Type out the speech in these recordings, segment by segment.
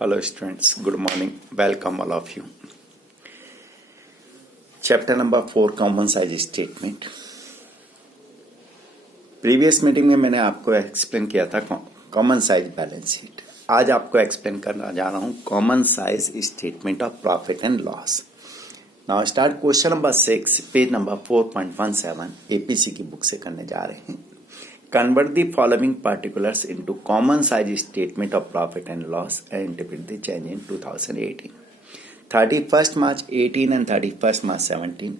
Hello students, good morning. Welcome all of you. Chapter number 4 common size statement. Previous meeting में मैंने आपको explain किया था common size balance sheet. आज आपको एक्सप्लेन करना जा रहा हूं common size statement of profit and loss. Now start question number 6 page number 4.17 APC की बुक से करने जा रहे हैं. Convert the following particulars into common size statement of profit and loss and interpret the change in 2018. 31st March 18 and 31st March 17.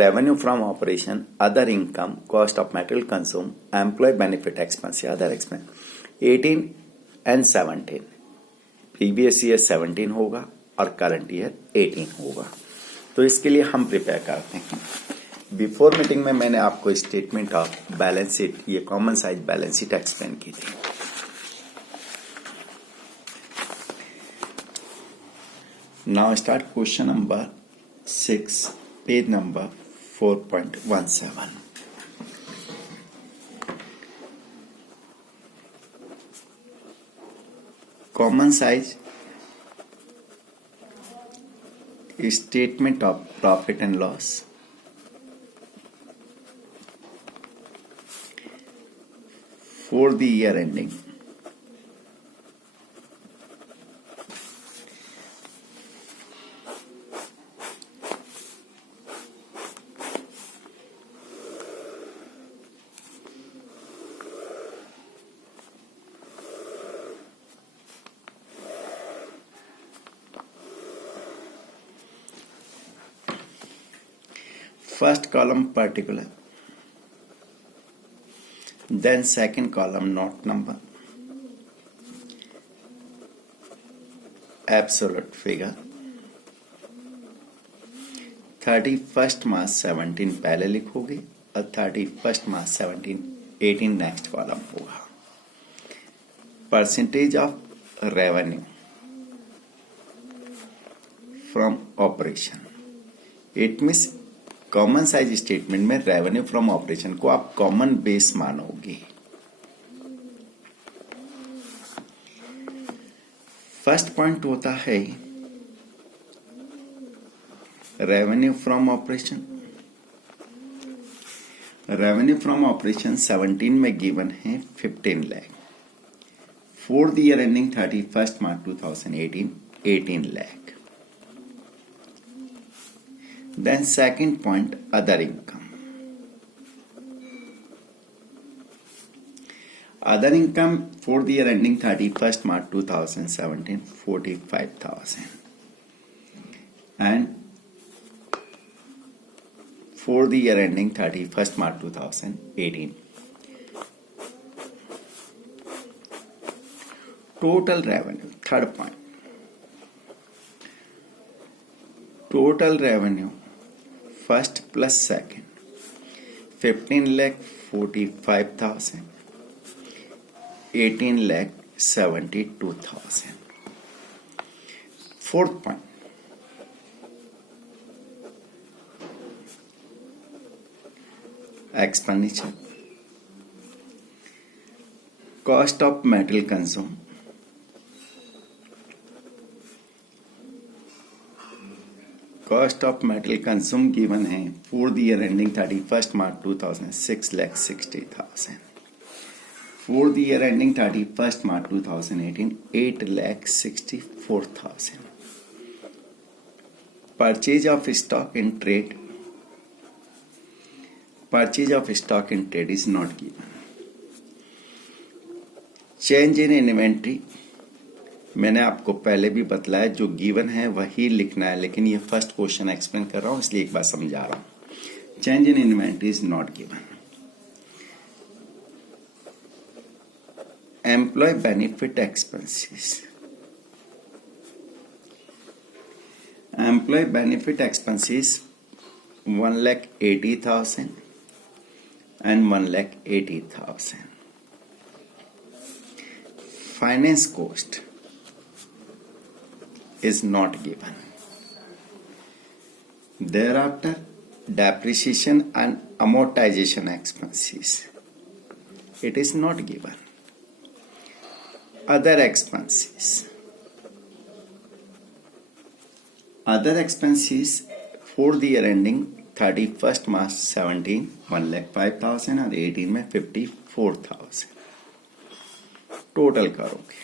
Revenue from operation, other income, cost of material consumed, employee benefit expense, other expense. 18 and 17. Previous year 17 होगा और current year 18 होगा. तो इसके लिए हम prepare करते हैं. Before meeting में मैंने आपको स्टेटमेंट ऑफ बैलेंस शीट, ये common size balance sheet explain की थी. Now start question number 6 page number 4.17. Common size statement of profit and loss for the year ending. First column particular, then second column not number, absolute figure, 31st March 17 पहले लिखोगे और 31st March 18 next column होगा. Percentage of revenue from operation. It means common size statement में revenue from operation को आप common base मानोगे. First point होता है revenue from operation. Revenue from operation 17 में गिवन है 15 lakh. For the year ending 31st March 2018 18 lakh. Then second point, other income. Other income for the year ending 31st March 2017 45,000. And for the year ending 31st March 2018 total revenue. Third point, total revenue first plus second 15 lakh 45,000, 18 lakh 72,000. Fourth point, expenditure, cost of material consumed, cost of material consumed given है for the year ending 31st March 2006 lakh 60,000. For the year ending 31st March 2018 8 lakh 64,000. Purchase of stock in trade. Purchase of stock in trade is not given. Change in inventory, मैंने आपको पहले भी बतलाया जो given है वही लिखना है, लेकिन ये फर्स्ट क्वेश्चन एक्सप्लेन कर रहा हूं इसलिए एक बार समझा रहा हूं. Change in inventory is not given. Employee benefit expenses. Employee benefit expenses 1,80,000 and 1,80,000. Finance cost is not given. Thereafter, depreciation and amortization expenses, it is not given. Other expenses, other expenses for the year ending 31st March 17 1,05,000 और 18 में 54,000 total करोगे।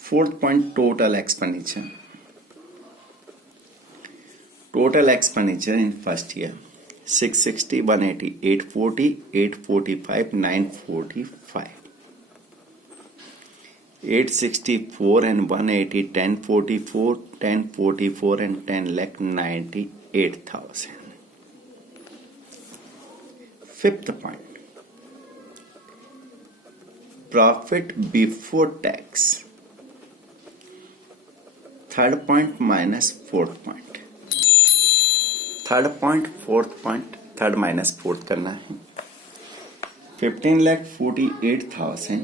Fourth point, total expenditure. Total expenditure in first year 660, 180, 840, 845, 945, 864 and 180, 1044, 1044 and 10,98,000. Fifth point, profit before tax. Third point minus fourth point. Third point, fourth point, third minus fourth करना है। 15,48,000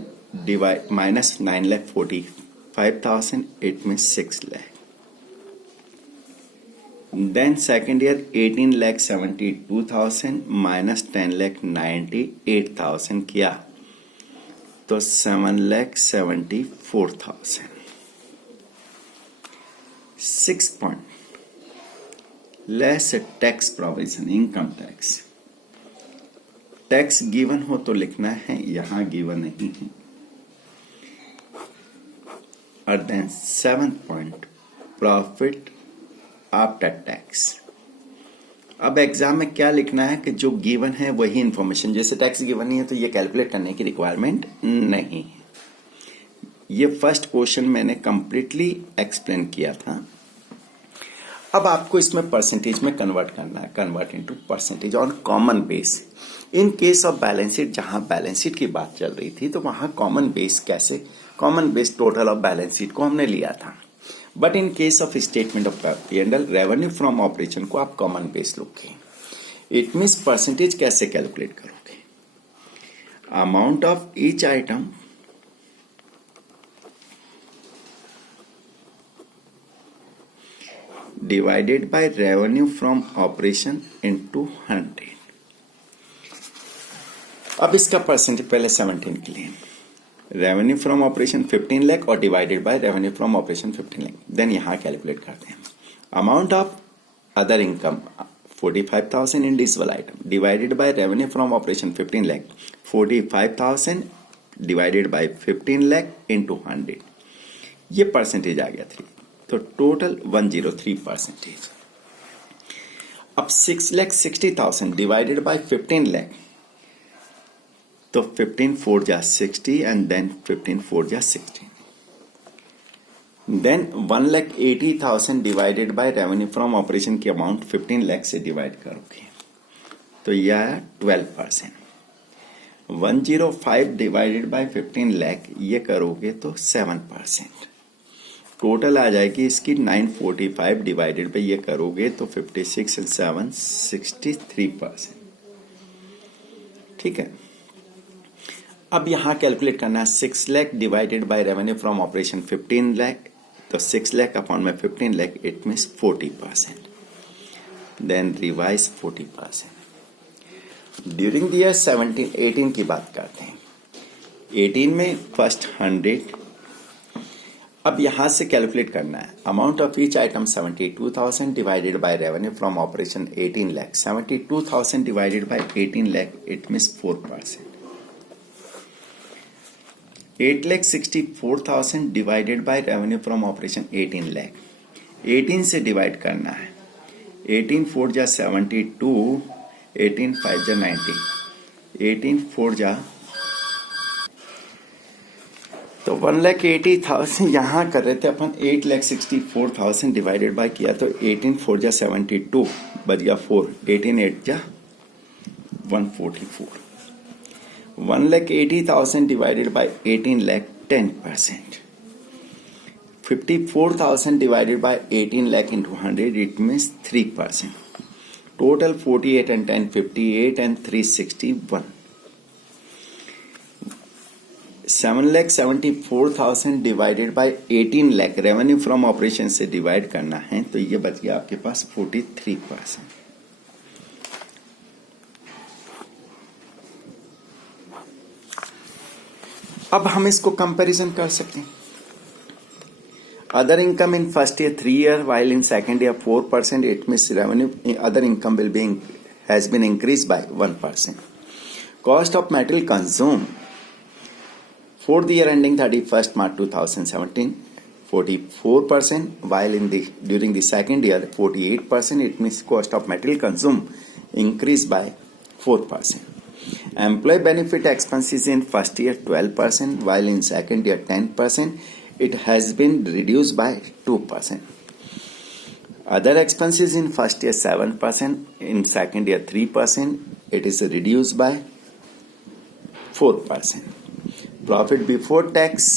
divide minus 9,45,000, it means 6 lakh. Then second year 18,72,000 minus 10,98,000 किया तो 7,74,000. 6 point, less tax provision, income tax. Tax given हो तो लिखना है, यहां given नहीं है। और then 7th point, profit after tax. अब एग्जाम में क्या लिखना है कि जो गिवन है वही इंफॉर्मेशन, जैसे टैक्स गिवन नहीं है तो ये कैलकुलेट करने की रिक्वायरमेंट नहीं है। ये फर्स्ट क्वेश्चन मैंने कंप्लीटली एक्सप्लेन किया था। अब आपको इसमें परसेंटेज में कन्वर्ट करना है, convert into percentage on common base. In case of balance sheet, जहां बैलेंस शीट की बात चल रही थी तो वहां कॉमन बेस कैसे, common base total of balance sheet को हमने लिया था। But in case of statement of P&L, revenue from operation को आप कॉमन बेस लोगे। इट मीन्स परसेंटेज कैसे कैलकुलेट करोगे, amount of each item divided by revenue from operation into 100. अब इसका परसेंटेज पहले 17 के लिए, रेवेन्यू फ्रॉम ऑपरेशन 15 लाख और divided by revenue from operation 15 lakh. Then यहां कैलकुलेट करते हैं amount of other income 45,000 individual item divided by revenue from operation 15 lakh, 45,000 divided by 15 lakh into 100, ये परसेंटेज आ गया 3, तो टोटल 103%। अब 6,60,000 डिवाइडेड बाय 15 लाख, तो 15 4 जा 60 एंड देन 15 4 जा 16। Then 1,80,000 divided by revenue from operation की अमाउंट 15 लाख से डिवाइड करोगे तो यह है 12%। 105 डिवाइडेड बाय 15 लाख ये करोगे तो 7%। टोटल आ जाएगी इसकी 945 डिवाइडेड बाय ये करोगे तो 56 एंड 7 63%। ठीक है, अब यहां कैलकुलेट करना है 6 lakh divided by revenue from operation 15 lakh, तो 6 लाख अपॉन में 15 lakh, it means 40%। Then revise 40%। During the year 18 की बात करते हैं। 18 में फर्स्ट 100, अब यहां से कैलकुलेट करना है amount of each item 72,000 divided by revenue from operation 18 lakh, 72,000 divided by 18 lakh, it means 4%। 8,64,000 divided by revenue from operation 18 lakh, 18 से डिवाइड करना है, 18 4 जा 72, 18 5 जा 90, 18 4 जा तो 1,80,000 यहां कर रहे थे अपन, 8,64,000 डिवाइडेड बाय किया तो 18 4 जा 72 बच गया 4, 18 8 जा 144। 1,80,000 divided bye 18 lakh, 10%। 54,000 divided by 18 lakh into 100, it means 3%. Total 48 and 10, 58 and 361. 7,74,000 divided by 18 lakh revenue from operation से डिवाइड करना है तो ये बच गया आपके पास 43%। अब हम इसको कंपैरिजन कर सकते हैं. Other income in first year 3 year, while in second year 4%. It means revenue other income will be has been increased by 1%. Cost of material consumed for the year ending 31st March 2017, 44%, while in the during the second year 48%. It means cost of material consumed increased by 4%. Employee benefit expenses in first year 12%, while in second year 10%. It has been reduced by 2%. Other expenses in first year 7%, in second year 3%. It is reduced by 4%. Profit before tax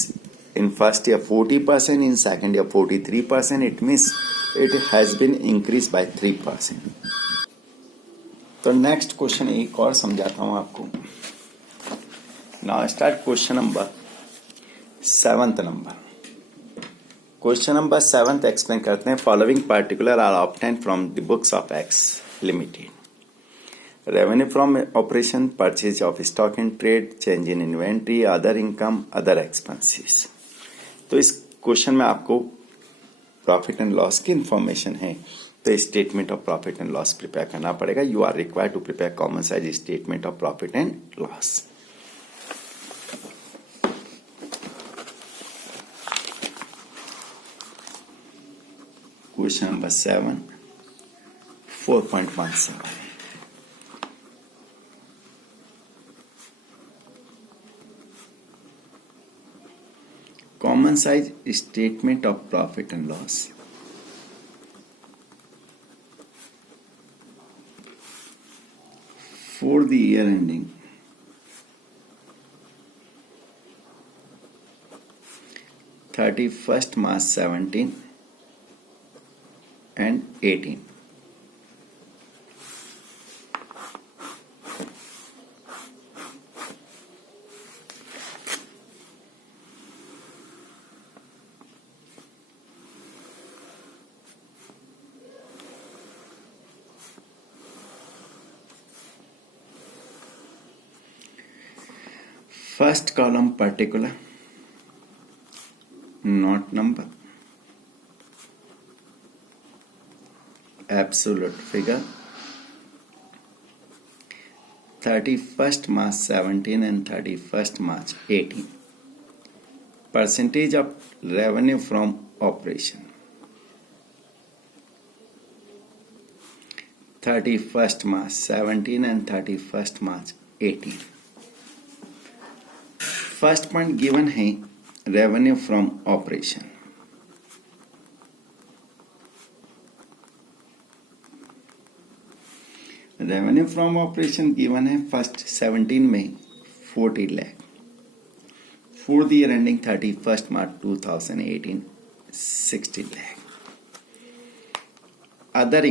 in first year 40%, in second year 43%. It means it has been increased by 3%. तो next question एक और समझाता हूं आपको. Now start question number 7th number. Question number 7th explain करते हैं. Following particular are obtain from the books of X limited. Revenue from operation, purchase of stock and trade, change in inventory, other income, other expenses. तो इस question में आपको profit and loss की information है, तो statement of profit and loss prepare करना पड़ेगा. You are required to prepare common size statement of profit and loss. Question number 7, 4.17. Common size statement of profit and loss. For the year ending 31st March 17 and 18. First column particular, not number, absolute figure, 31st March 17 and 31st March 18. Percentage of revenue from operation, 31st March 17 and 31st March 18. First point given है revenue from operation. Revenue from operation given है first 17 में 40 lakh. For the year ending 31st March 2018 60 lakh. Other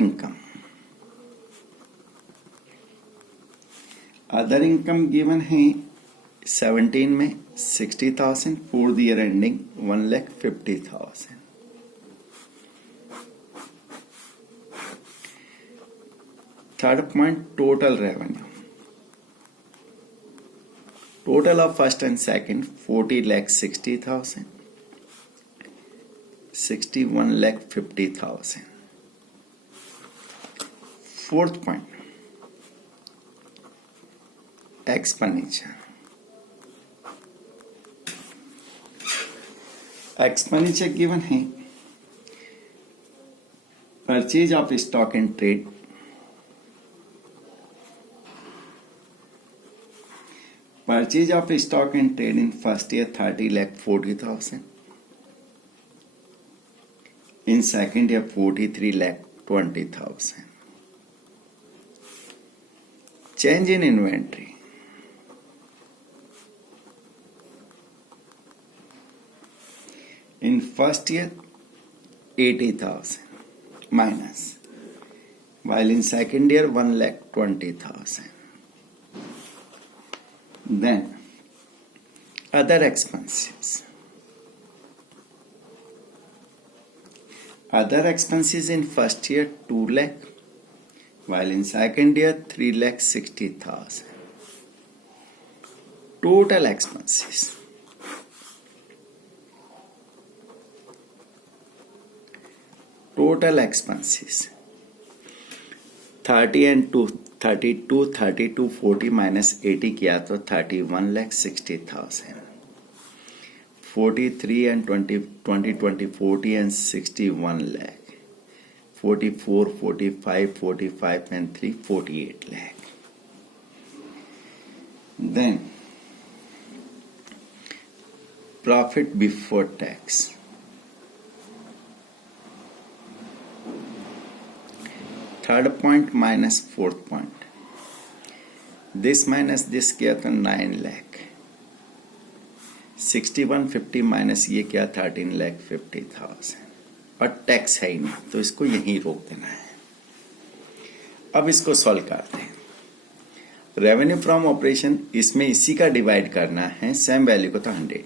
income given है 17 में 60,000. For the year ending 1,50,000. Third point total revenue. Total of first and second 40,60,000, 61,50,000. Fourth point expenditure. Expenditure given है purchase of stock and trade, purchase of stock and trade in first year 30,40,000, in second year 43,20,000. Change in inventory, in first year 80,000 minus, while in second year 1,20,000. Then other expenses. Other expenses in first year 2 lakh, while in second year 3,60,000. Total expenses total expenses 30 and 2 32 32 40 minus 80 किया तो 31,60,000 43 and 20 20 20 40 and 61 lakh 44 45 45 and 3 48 lakh. Then profit before tax third point minus fourth point, this minus this किया तो 9 lakh 6150 minus ये क्या 13,50,000 और tax है ही नहीं तो इसको यहीं रोक देना है. अब इसको सॉल्व करते हैं. रेवेन्यू फ्रॉम ऑपरेशन इसमें इसी का डिवाइड करना है सेम वैल्यू को तो 100.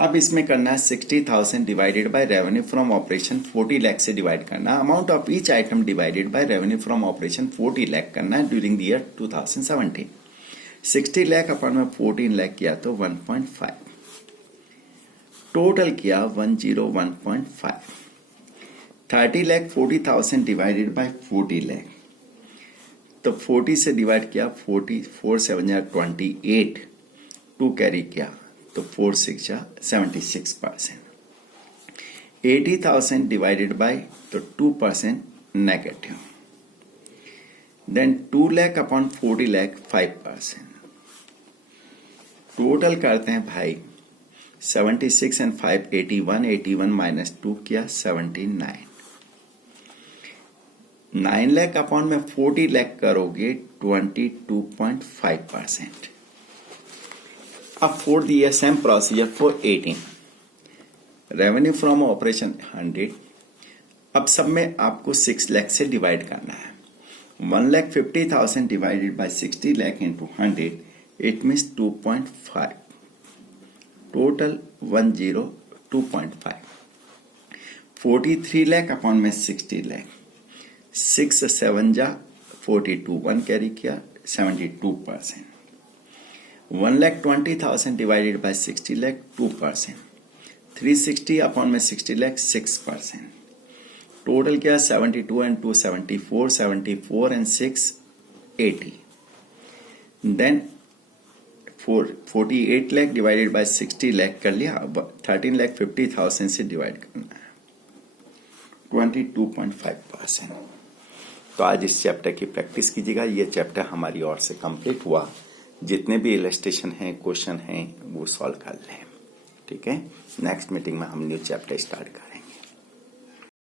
अब इसमें करना है 60,000 divided by revenue from operation 40 lakh से डिवाइड करना. Amount of each item divided by revenue from operation 40 lakh करना है ड्यूरिंग द ईयर 2017. 60 लाख अपन में 14 लाख किया तो 1.5 टोटल किया 101.5. 30 लाख 40,000 डिवाइडेड बाय 40 लाख तो 40 से डिवाइड किया 44 7 28 2 कैरी किया तो 4 6 76%. 80,000 डिवाइडेड बाय तो 2% negative. Then 2 lakh upon 40 lakh 5%. Total करते हैं भाई 76 and 5 81 माइनस 2 किया 79. 9 लाख अपॉन में 40 लाख करोगे 22.5%. अब for the same procedure for 18 revenue from operation 100. अब सब में आपको 6 लाख से डिवाइड करना है. 1,50,000 divided by 60 lakh into 100 it means 2.5 total 102.5. 43 lakh upon में 60 लाख 6 7 42 1 कैरी किया 72%. 1,20,000 डिवाइडेड बाय 60 लाख 2%. 360 अपॉन में 60 लाख 6%. टोटल क्या 72 and 2 74 74 and 6 80. Then 48 lakh divided by 60 lakh कर लिया. अब 13,50,000 से डिवाइड करना है 22.5%. तो आज इस चैप्टर की प्रैक्टिस कीजिएगा. ये चैप्टर हमारी ओर से कंप्लीट हुआ. जितने भी इलस्ट्रेशन हैं क्वेश्चन हैं वो सॉल्व कर लें. ठीक है. नेक्स्ट मीटिंग में हम न्यू चैप्टर स्टार्ट करें.